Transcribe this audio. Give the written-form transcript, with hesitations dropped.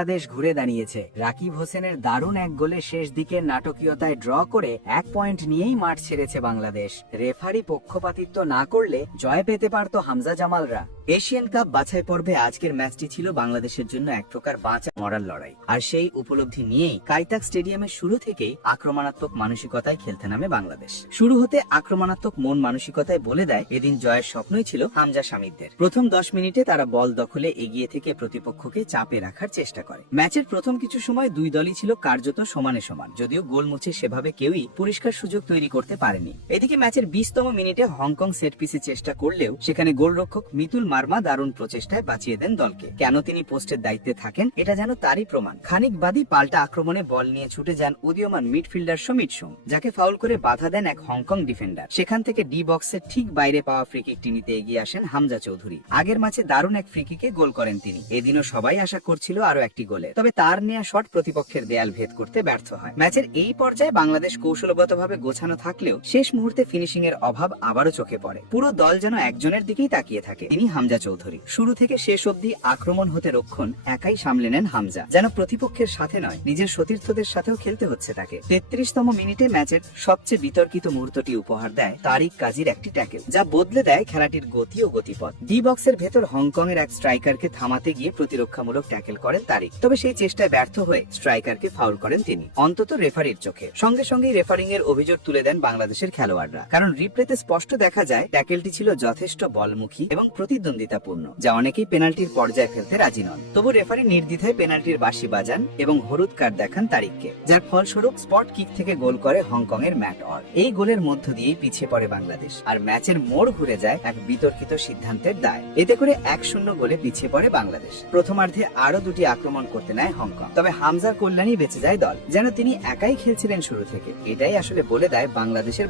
বাংলাদেশ ঘুরে দাঁড়িয়েছে। রাকিব হোসেনের দারুণ এক গোলে শেষ দিকের নাটকীয়তায় ড্র করে 1 পয়েন্ট নিয়েই মাঠ ছেড়েছে বাংলাদেশ। রেফারি পক্ষপাতিত্ব না করলে জয় পেতে পারত হামজা জামালরা। এশিয়ান কাপ বাছাই পর্বে আজকের ম্যাচটি ছিল বাংলাদেশের জন্য এক প্রকার বাঁচা মরার লড়াই। আর সেই উপলব্ধি নিয়েই কাইতাক স্টেডিয়ামের শুরু থেকেই আক্রমণাত্মক মানসিকতায় খেলতে নামে বাংলাদেশ। শুরু হতে আক্রমণাত্মক মন মানসিকতায় বলে দেয় এদিন জয়ের স্বপ্নই ছিল হামজা শামিরদের। প্রথম 10 মিনিটে তারা বল দখলে এগিয়ে থেকে প্রতিপক্ষকে চাপে রাখার চেষ্টা করে। ম্যাচের প্রথম কিছু সময় দুই দলই ছিল কার্যত সমানে সমান, যদিও গোল মুছে সেভাবে কেউই পরিষ্কার সুযোগ তৈরি করতে পারেনি। এদিকে ম্যাচের 20তম মিনিটে হংকং সেট পিসে চেষ্টা করলেও সেখানে গোলরক্ষক মিতুল মার্মা দারুণ প্রচেষ্টায় বাঁচিয়ে দেন দলকে। কেন তিনি পোস্টের দায়িত্বে থাকেন এটা যেন তারই প্রমাণ। খানিক বাদই পাল্টা আক্রমণে বল নিয়ে ছুটে যান উদীয়মান মিডফিল্ডার সমিত সোম, যাকে ফাউল করে বাধা দেন এক হংকং ডিফেন্ডার। সেখান থেকে ডি বক্সের ঠিক বাইরে পাওয়া ফ্রি কিকটি নিতে এগিয়ে আসেন হামজা চৌধুরী। আগের ম্যাচে দারুণ এক ফ্রি কিকে গোল করেন তিনি। এদিনও সবাই আশা করছিল আরো একটি গোলে, তবে তার নেয়া শট প্রতিপক্ষের দেয়াল ভেদ করতে ব্যর্থ হয়। ম্যাচের এই পর্যায়ে বাংলাদেশ কৌশলগতভাবে গোছানো থাকলেও শেষ মুহূর্তে ফিনিশিং এর অভাব আবারও চোখে পড়ে। পুরো দল যেন একজনের দিকেই তাকিয়ে থাকে, তিনি হামজা চৌধুরী। শুরু থেকে শেষ অবধি আক্রমণ হতে রক্ষণ একাই সামলে নেন হামজা, যেন প্রতিপক্ষের সাথে নয় নিজের সতীর্থদের সাথেও খেলতে হচ্ছে তাকে। 33তম মিনিটে ম্যাচের সবচেয়ে বিতর্কিত মুহূর্তটি উপহার দেয় তারিক কাজীর একটি ট্যাকেল, যা বদলে দেয় খেলাটির গতি ও গতিপথ। ডি বক্সের ভেতর হংকং এর এক স্ট্রাইকারকে থামাতে গিয়ে প্রতিরক্ষামূলক ট্যাকেল করেন তারিক, তবে সেই চেষ্টায় ব্যর্থ হয়ে স্ট্রাইকারকে ফাউল করেন তিনি, অন্তত রেফারির চোখে। সঙ্গে সঙ্গেই রেফারিং এর অভিযোগ তুলে দেন বাংলাদেশের খেলোয়াড়রা, কারণ রিপ্লেতে স্পষ্ট দেখা যায় ট্যাকেলটি ছিল যথেষ্ট বলমুখী এবং প্রতিদ্বন্দ্বিতাপূর্ণ, যা অনেকেই পেনাল্টির পর্যায়ে ফেলতে রাজি নন। তবু রেফারি নির্দ্বিধায় পেনাল্টির বাঁশি বাজান এবং হলুদ কার্ড দেখান তারিককে, যার ফলস্বরূপ স্পট কিক থেকে গোল করে হংকং এর ম্যাট অর। এই গোলের মধ্য দিয়েই পিছিয়ে পড়ে বাংলাদেশ, আর ম্যাচের মোড় ঘুরে যায় এক বিতর্কিত সিদ্ধান্তের দায়। এতে করে 1-0 গোলে পিছিয়ে পড়ে বাংলাদেশ। প্রথমার্ধে আরো দুটি আক্রমণ করতে নেয় হংকং, তবে হামজার কল্যাণেই বেঁচে যায় দল, যেন তিনি একাই খেলছিলেন শুরু থেকে। এটাই আসলে বলে দেয় বাংলাদেশের